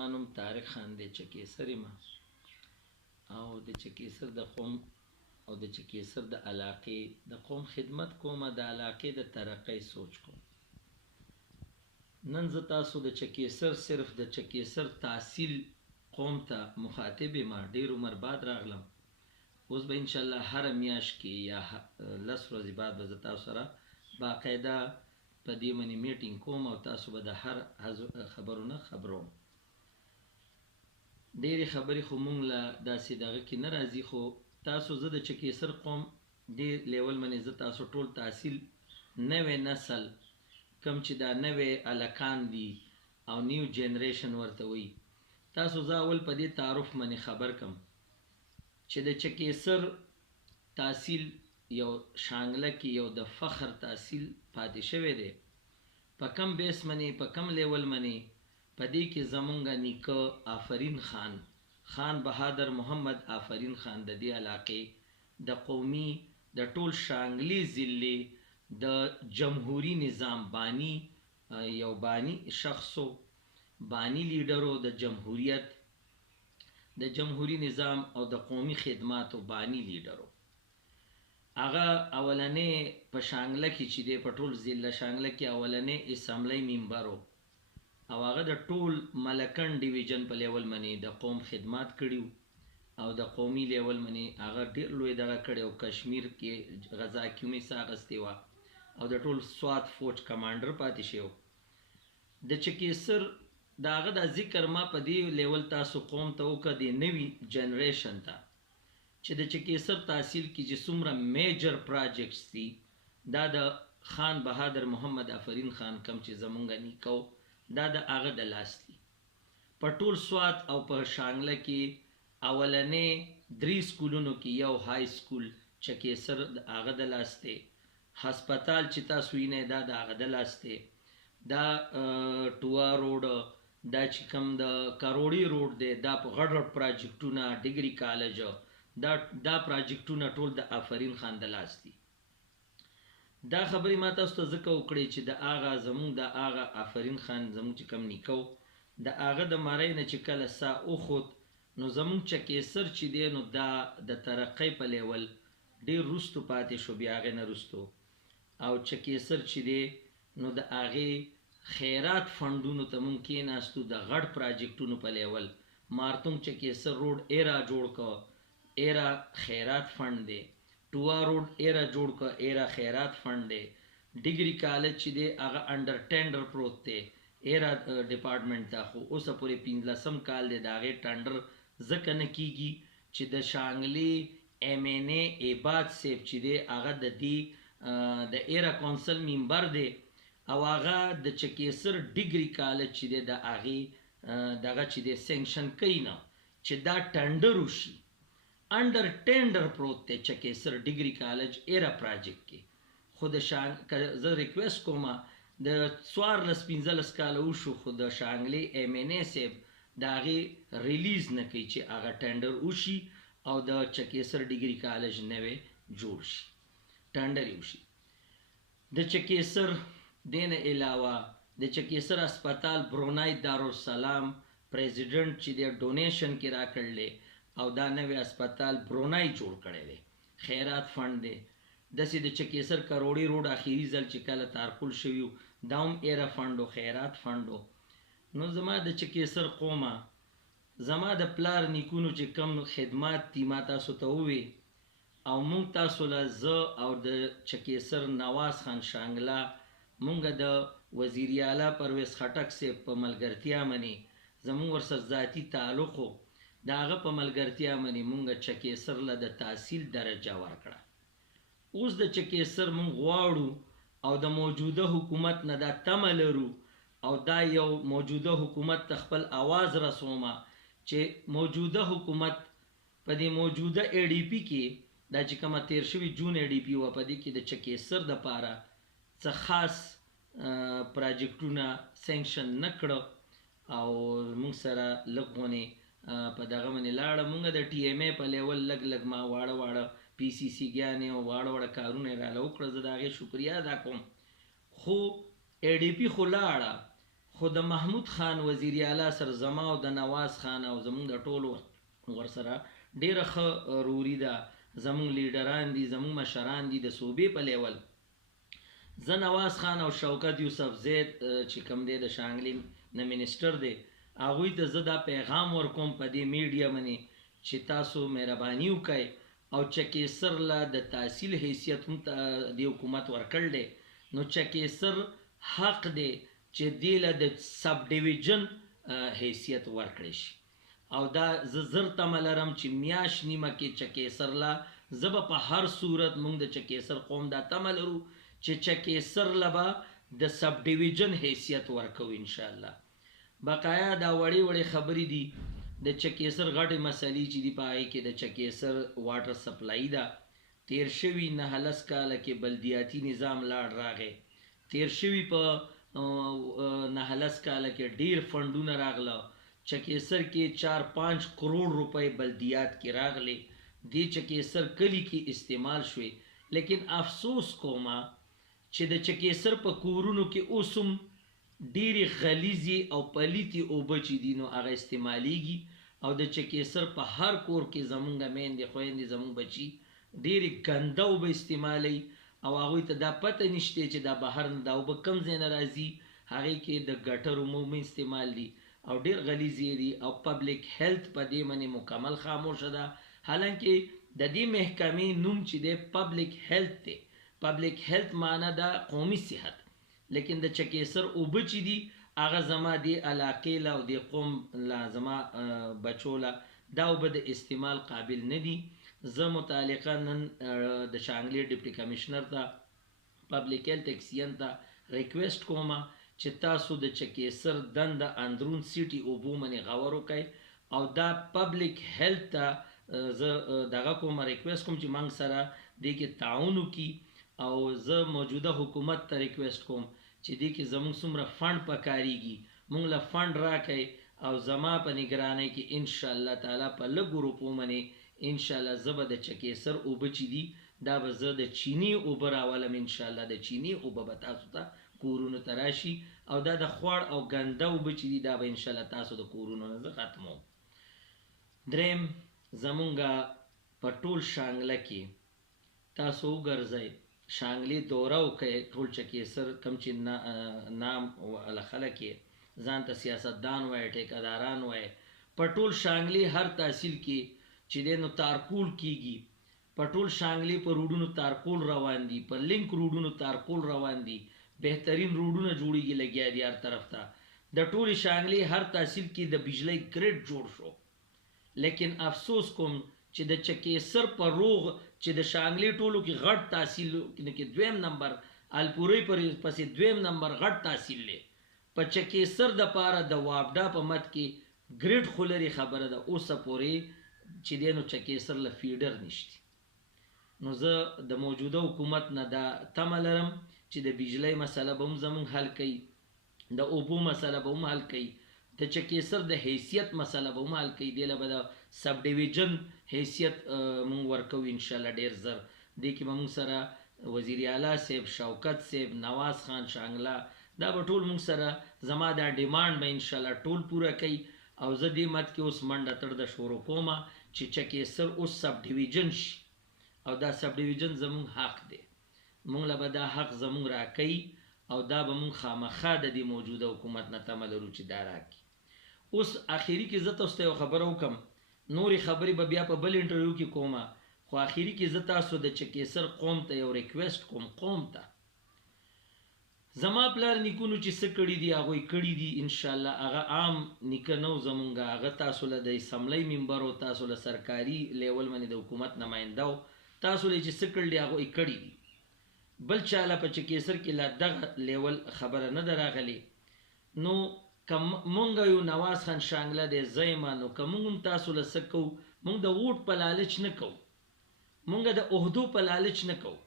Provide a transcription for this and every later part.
زما نوم طارق خان دی، چکیسر یم او د چکیسر د قوم او د چکیسر د علاقې د قوم خدمت کومه، د علاقې د ترقۍ سوچ کوم. نن زه تاسو د چکیسر صرف د چکیسر تحصیل قوم ته مخاطب یم. ډېر عمر بعد راغلم. اوس به انشاءالله هر میاشت کې یا 10 ورځې بعد به زه تاسو سره باقاعده په دې باندې میټینګ کوم او تاسو به د هر خبرونه خبروم. ډېرې خبرې خو مونږ له داسې دغه کې نه راځي، خو تاسو زه د چکیسر قوم دې لیول باندې زه تاسو ټول تحصیل نوی نسل کم چې دا نوی الکان دي او نیو جنریشن ورته وي، تاسو زه اول په دې تعارف باندې خبر کم چې د چکیسر تحصیل یو شانګله کې یو د فخر تحصیل پاتې شوی دی. په کم بیس باندې، په کم لیول باندې، په دې کې زمونږ نیکه آفرین خان، خان بهادر محمد آفرین خان د دې علاقې د قومي د ټول شانګلي ضلعې د جمهوري نظام بانی یو بانی شخصو، بانی لیډرو، د جمهوریت د جمهوری نظام او د قومي خدماتو بانی لیډرو. هغه اولنې په شانګله کې چې دی په ټول ضلع شانګله کې اولنې اسمبلی ممبرو او هغه د ټول ملکن ډیویژن په لیول باندې د قوم خدمات کړیو او د قومي لیول باندې هغه ډېر لوی دغه کړی او کشمیر کې غزا کې هم حصه اخیستې وه او د ټول سوات فوج کمانډر پاتې شو. د چکیسر د هغه د ذکر ما په دې لیول تاسو قوم ته وکړه، د نوي جنریشن ته چې د چکیسر تحصیل کې چې څومره میجر پراجیکټس دي دا د خان بهادر محمد آفرین خان کم چې زمونږ نیکو دا د هغه د لاس دي. په ټول سوات او په شانګله کې اولنې 3 سکولونو کې یو های سکول چکیسر د هغه د لاس دی. هسپتال چې تاسو وینئ دا د هغه د لاس دی. دا ټوا روډ، دا چې کوم د کروړي روډ دی، دا په غټ غټ پراجیکټونه، ډګري کالج، دا پراجیکټونه ټول د آفرین خان د لاس دي. دا خبرې ما تاسو ته ځکه وکړې چې د هغه زمونږ د هغه آفرین خان زمونږ چې کوم نیکو د هغه د مرۍ نه چې کله سا وخوت نو زمونږ چکیسر چې دی نو دا د ترقۍ په لیول ډېر وروستو پاتې شو. بیا هغې نه وروستو او چکیسر چې دی نو د هغې خیرات فنډونو ته مونږ کېناستو. د غټ پراجیکټونو په لیول مارتونګ چکیسر روډ ایرا جوړ که، ایرا خیرات فنډ دی. ټوا روډ ایرا جوړ که، ایرا خیرات فنډ دی. ډګري کالج چې دی هغه انډر ټینډر پروت دی ایرا ډپارټمنټ ته، خو اوسه پورې 15 کال دی د هغې ټنډر ځکه نه کیږي چې د شانګلې MNA عباد صاحب چې دی هغه د دې د ایرا کونسل ممبر دی او هغه د چکیسر ډګري کالج چې دی د هغې دغه چې دی سینکشن کوي نه چې دا ټنډر وشي. انډر ټینډر پروت دی چکیسر ډګري کالج ایرا پراجیکټ کې. خو د زه ریکویسټ کوم د 14-15 کاله وشو خو د شانګلې MNA صاحب د هغې ریلیز نه کوي چې هغه ټنډر وشي او د چکیسر ډګري کالج نوی جوړ شي، ټنډر یې وشي. د چکیسر دې نه علاوه د چکیسر هسپتال برونای دارالسلام پریزیډنټ چې دی ډونیشن کې راکړلی او دا نوی هسپتال برونای جوړ کړی دی، خیرات فنډ دی. داسې د چکیسر کروړي روډ اخیري ځل چې کله تارکول شوي دا هم ایره فنډ و، خیرات فنډ و. نو زما د چکیسر قومه زما د پلار نیکونو چې کم خدمات دي ما تاسو ته ووې او مونږ تاسو له زه او د چکیسر نواز خان شانګله مونږ د وزیر اعلی پرویز خټک صاحب په ملګرتیا باندې زمونږ ورسره ذاتي تعلق و، د هغه په ملګرتیا باندې مونږ چکیسر له د تحصیل درجه ورکړه. اوس د چکیسر مونږ غواړو او د موجوده حکومت نه دا تمه لرو او دا یو موجوده حکومت ته خپل آواز رسومه چې موجوده حکومت په دې موجوده ADP کې دا چې کومه تیر شوي جون ADP وه په دې کې د چکیسر دپاره څه خاص پراجیکټونه سینکشن نه کړه او مونږ سره لږ غونې په دغه باندې لاړه. مونږ د TMA په لیول لږ لږ ما واړه واړه PCC ګیانې او واړه واړه کارونه یې راله وکړه، زه د هغې شکریه ادا کوم. خو ADP خو لاړه، خو د محمود خان وزیر اعلی سره زما او د نواز خان او زمونږ د ټولو ورسره ډیره ښه روري ده. زمونږ لیډران دي، زمونږ مشران دي د صوبې په لیول. زه نواز خان او شوکت یوسف زید چې کوم دی د شانګلي نه منسټر دی، هغوی ته زه دا پیغام ورکوم په دې میډیا باندې چې تاسو مهرباني وکئ او چکیسر له د تحصیل حیثیت هم د حکومت ورکړ دی. نو چکیسر حق دی چې دې له د سب ډیویژن حیثیت ورکړی شي. او دا زه زر تمه لرم چې میاشت نیمه کې چکیسر له زه به په هر صورت موږ د چکیسر قوم دا تمه لرو چې چکیسر له به د سب ډیویژن حیثیت ورکوو انشاءالله. بقایا دا وړې وړې خبرې دي. د چکیسر غټې مسلې چې دي په هغې کې د چکیسر واټر سپلای ده. تیر شوي 9 کاله کې بلدیاتي نظام لاړ راغی. تیر شوي په 9 کاله کې ډیر فنډونه راغله. چکیسر کې 4-5 کروڑ روپۍ بلدیات کې راغلي، دې چکیسر کلی کې استعمال شوي. لیکن افسوس کومه چې د چکیسر په کورونو کې اوس هم ډیرې غلیظې او پلیتې اوبه چې دي نو هغه استعمالیږي. او د چکیسر په هر کور کې زمونږ میندې خویندې زمونږ بچي ډیرې ګنده اوبه استعمالوي او هغوی ته دا پته نشته چې دا بهر نه دا اوبه کوم ځای نه راځي. هغې کې د ګټر عمومي استعمال دي او ډیر غلیظې دي او پبلک هیلث په دې باندې مکمل خاموشه ده. حالانکه د دې محکمې نوم چې دی پبلک هیلث دی. پبلک هیلث معنی دا قومي صحت، لیکن د چکیسر اوبه چې دي هغه زما د علاقې له او د قوم له زما بچو له دا اوبه د استعمال قابل نه دي. زه متعلقه نن د شانګلي ډیپټي کمشنر ته پبلک هیلث ایکسین ته ریکویسټ کوم چې تاسو د چکیسر دنده اندرون سیټي اوبو باندې غور وکئ او دا پبلک هیلث ته زه دغه کوم ریکویسټ کوم چې موږ سره دې کې تعاون وکړي. او زه موجوده حکومت ته ریکویسټ کوم چې دې کې زموږ څومره فنډ پکارېږي موږ له فنډ راکئ او زما په نگرانۍ کې انشاءالله تعالی په لږو روپو باندې انشاءالله زه به د چکیسر اوبه چې دي دا به زه د چینی اوبه راولم. انشاءالله د چینی اوبه به تاسو ته کورونو ته راشي او دا د خوړ او ګنده اوبه چې دي دا به انشاءالله تاسو د کورونو نه زه ختموم. دریم زمونږ په ټول شانګله کې تاسو وګرځئ، شانګلي دوره وکړئ، ټول چکیسر کم چې نام والا خلک یې ځان ته سیاستدان وایي، ټیکهداران وایي، په ټول شانګلي هر تحصیل کې چې دی نو تارکول کیږي. په ټول شانګلي په روډونو تارکول روان دي، په لینک روډونو تارکول روان دي، بهترین روډونه جوړیږي لګیا دي هر طرف ته. د ټول شانګلي هر تحصیل کې د بجلی ګریډ جوړ شو. لیکن افسوس کوم چې د چکیسر په روغ چې د شانګلي ټولو کې غټ تحصیل کې 2م نمبر الپورۍ پسې 2م نمبر غټ تحصیل دی. په چکیسر د پاره د وابډا په مت کې ګریډ خو لري خبره ده اوسه پورې چې دی نو چکیسر له فیډر نشتی. نو زه د موجوده حکومت نه دا تمه لرم چې د بجلی مسله به هم زمونږ حل کوي، د اوبو مسله به هم حل کوي، د چکیسر د حیثیت مسله به هم حل کوي. دی له به د سب ډیویژن حیثیت مونږ ورکوو انشاءالله ډیر زر. دې کې به مونږ سره وزیر اعلی صاحب، شوکت صاحب، نواز خان شانګله دا به ټول مونږ سره زما دا ډیمانډ به انشاءالله ټول پوره کوي. او زه دې مت کې اوس منډه تړ د شروع کومه چې چکیسر اوس سب ډیویژن شي او دا سب ډیویژن زمونږ حق دی. مونږ له به دا حق زمونږ راکوي او دا به مونږ خامخا د دې موجوده حکومت نه تمه لرو چې دا راکړي. اوس اخري کې زه تاسو ته یو خبره وکړم، نورې خبرې به بیا په بل انټرویو کې کومه، خو اخري کې زه تاسو د چکیسر قوم ته یو ریکویسټ کوم. قوم ته زما پلار نیکونو چې څه کړي دي هغوی کړي دي انشاءالله. هغه عام نیکه نه و زمونږ، هغه تاسو له د اسمبلی ممبر و، تاسو له سرکاري لیول باندې د حکومت نماینده و، تاسو له چې څه کړي دي هغوی کړي دي. بل چا له په چکیسر کې لا دغه لیول خبره نه ده راغلې. نو که مونږ یو نواز خان شانګله دی زیمه، نو که مونږ هم تاسو له څه کوو، مونږ د ووټ په لالچ نه کوو، مونږ د عهدو په لالچ نه کوو.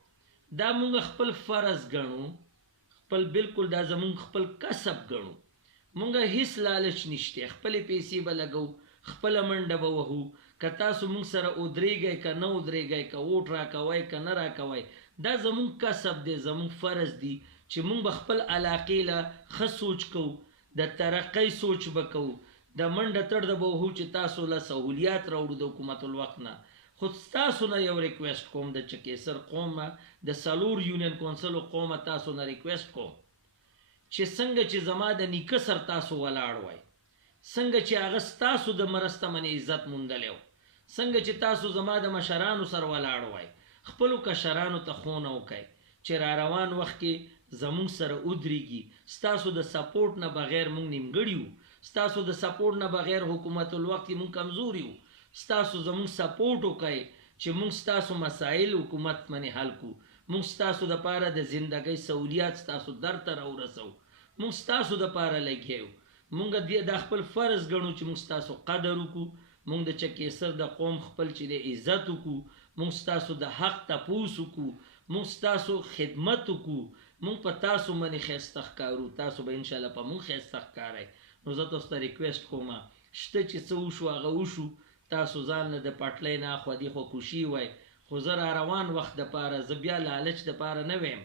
دا مونږ خپل فرض ګڼو، خپل بالکل دا زمونږ خپل کسب ګڼو. مونږ هیڅ لالچ نشته، خپلې پیسې به لګو، خپله منډه به وهو. که تاسو مونږ سره ودرېږئ که نه ودرېږئ، که ووټ راکوئ که نه راکوئ، دا زمونږ کسب دی، زمونږ فرض دی چې مونږ به خپل علاقې له ښه سوچ کوو. د ترقۍ سوچ به کوو، د منډه تړ د به وهو چې تاسو له سهولیات راوړو د حکومت الوقت نه. خو ستاسو نه یو ریکویسټ کوم د چکیسر قومه، د سلور یونین کونسل قومه تاسو نه ریکویسټ کوم چې څنګه چې زما د نیکه سر تاسو ولاړ وای، څنګه چې هغه ستاسو د مرسته منې عزت موندلی و، څنګه چې تاسو زما د مشرانو سر ولاړ وای، خپلو کشرانو ته ښوونه وکئ چې را روان وخت کې زمونږ سره ودرېږي. ستاسو د سپورټ نه بغیر مونږ نیمګړي وو، ستاسو د سپورټ نه بغیر حکومت الوقت کې مونږ کمزوري وو. ستاسو زمونږ سپورټ وکئ چې مونږ ستاسو مسایل حکومت باندې حل کړو، مونږ ستاسو دپاره د زندګۍ سهولیات ستاسو در ته راورسو، مونږ ستاسو دپاره لګیا یو. مونږ دا خپل فرض ګڼو چې مونږ ستاسو قدر وکړو، مونږ د چکیسر د قوم خپل چې د عزت وکړو، مونږ ستاسو د حق تپوس وکړو، مونږ ستاسو خدمت وکړو، مونږ په تاسو باندې ښایسته ښکارو، تاسو به انشاءالله په مونږ ښایسته ښکارئ. نو زه تاسو ته ریکویسټ کوم شته چې څه وشو هغه وشو، تاسو ځان نه د پټلۍ نه اخوا دیخوا کوشي وای. خو زه را روان وخت دپاره زه بیا لالچ دپاره نه ویم.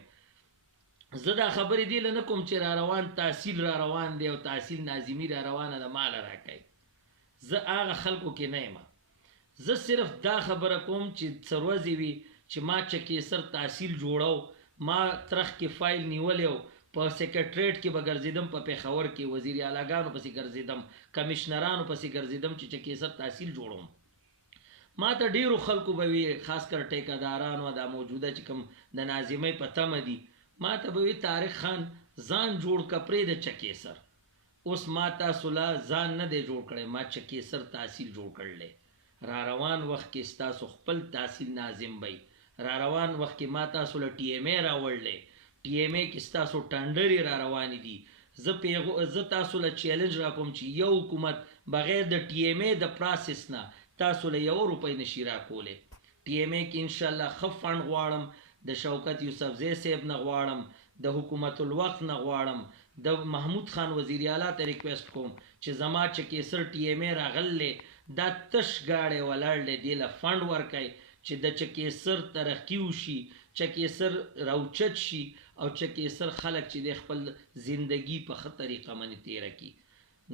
زه دا خبرې دی له نه کوم چې را روان تحصیل را روان دی او تحصیل ناظمي را روانه ده ماله راکئ. زه هغه خلکو کې نه یم. زه صرف دا خبره کوم چې څه ورځې وي چې ما چکیسر تحصیل جوړو، ما ترخ کې فایل نیولی و، په سیکرټریټ کې به ګرځېدم، په پېښور کې وزیر اعلیګانو پسې ګرځېدم، کمیشنرانو پسې ګرځېدم چې چکیسر تحصیل جوړوم. ما ته ډیرو خلکو به وي، خاص کر ټیکهدارانو دا موجوده چې کوم د ناظمۍ په تمه دي، ما ته به وي طارق خان ځان جوړ که پرېږده چکیسر. اوس ما تاسو له ځان نه دی جوړ کړی، ما چکیسر تحصیل جوړ کړلی. را روان وخت کې ستاسو خپل تحصیل ناظم بی، را روان وخت کې ما تاسو له ټي ایم ای راوړلی، ټي ایم ای کې ستاسو ټنډرې را روانې دي. زه تاسو له چیلنج را کوم چې یو حکومت بغیر د ټي ایم ای د پراسس نه تاسو له 1 روپۍ نشي راکولی. ټي ایم ای کې انشاءالله ښه فنډ غواړم، د شوکت یوسفزی صاحب نه غواړم، د حکومت الوقت نه غواړم، د محمود خان وزیر اعلی ته ریکویسټ کوم چې زما چکیسر ټي ایم ای راغلی دا تش گاڑی ولاړ دی، دې له فنډ ورکئ چې د چکیسر ترقي وشي، چکیسر راوچت شي او چکیسر خلک چې د خپل زندگی په ښه طریقه باندې تیره کړي.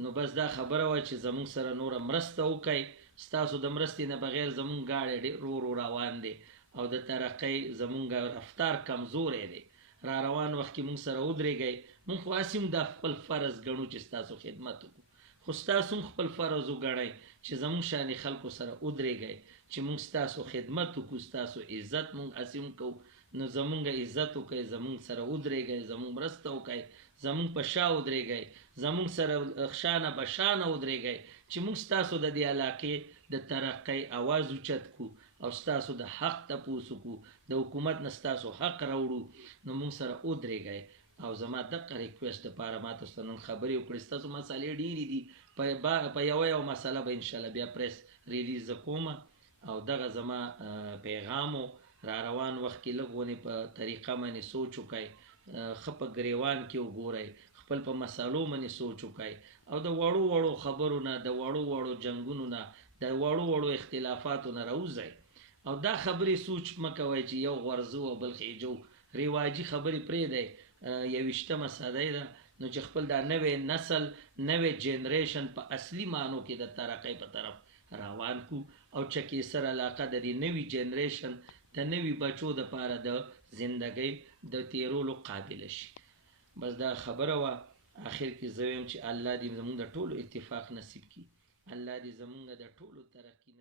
نو بس دا خبره وه چې زمونږ سره نوره مرسته وکئ. ستاسو د مرستې نه بغیر زمونږ ګاډی ډېر ورو ورو روان دی او د ترقۍ زمونږ رفتار کمزوری دی. را روان وخت کې مونږ سره ودرېږئ. مونږ خو هسې هم دا خپل فرض ګڼو چې ستاسو خدمت وکړو، خو ستاسو هم خپل فرض وګڼئ چې زمونږ شانې خلکو سره ودرېږئ چې مونږ ستاسو خدمت وکړو، ستاسو عزت مونږ هسې هم کوو. نو زمونږ عزت وکئ، زمونږ سره ودرېږئ، زمونږ مرسته وکئ، زمونږ په شا ودرېږئ، زمونږ سره شانه به شانه ودرېږئ چې مونږ ستاسو د دې علاقې د ترقۍ اواز اوچت کړو او ستاسو د حق تپوس وکړو، د حکومت نه ستاسو حق راوړو. نو مونږ سره ودرېږئ. او زما دغه ریکویسټ دپاره ما تاسو ته نن خبرې وکړې. ستاسو مسالې ډېرې دي، په یو مسله به انشاءالله بیا پریس ریلیز زه کوم. او دغه زما پیغام و. را روان وخت کې لږ ونې په طریقه باندې سوچ وکئ، ښه په ګریوان کې وګورئ، خپل په مسالو باندې سوچ وکئ او د وړو وړو خبرو نه، د وړو وړو جنګونو نه، د وړو وړو اختلافاتو نه راوځئ. او دا خبرې سوچ مه کوئ چې یو غورځو او بل خیجو، رواجي خبرې پرېږدئ. 21مه صدۍ ده، نو چې خپل دا نوی نسل، نوی جنریشن په اصلي معنو کې د ترقۍ په طرف روان کړو او چکیسر علاقه د دې نوي جنریشن د نوي بچو دپاره د زندګۍ د تیرولو قابله شي. بس دا خبره وه. آخر کې زه وایم چې الله دې زمونږ د ټولو اتفاق نصیب کړي، الله دې زمونږ د ټولو ترقي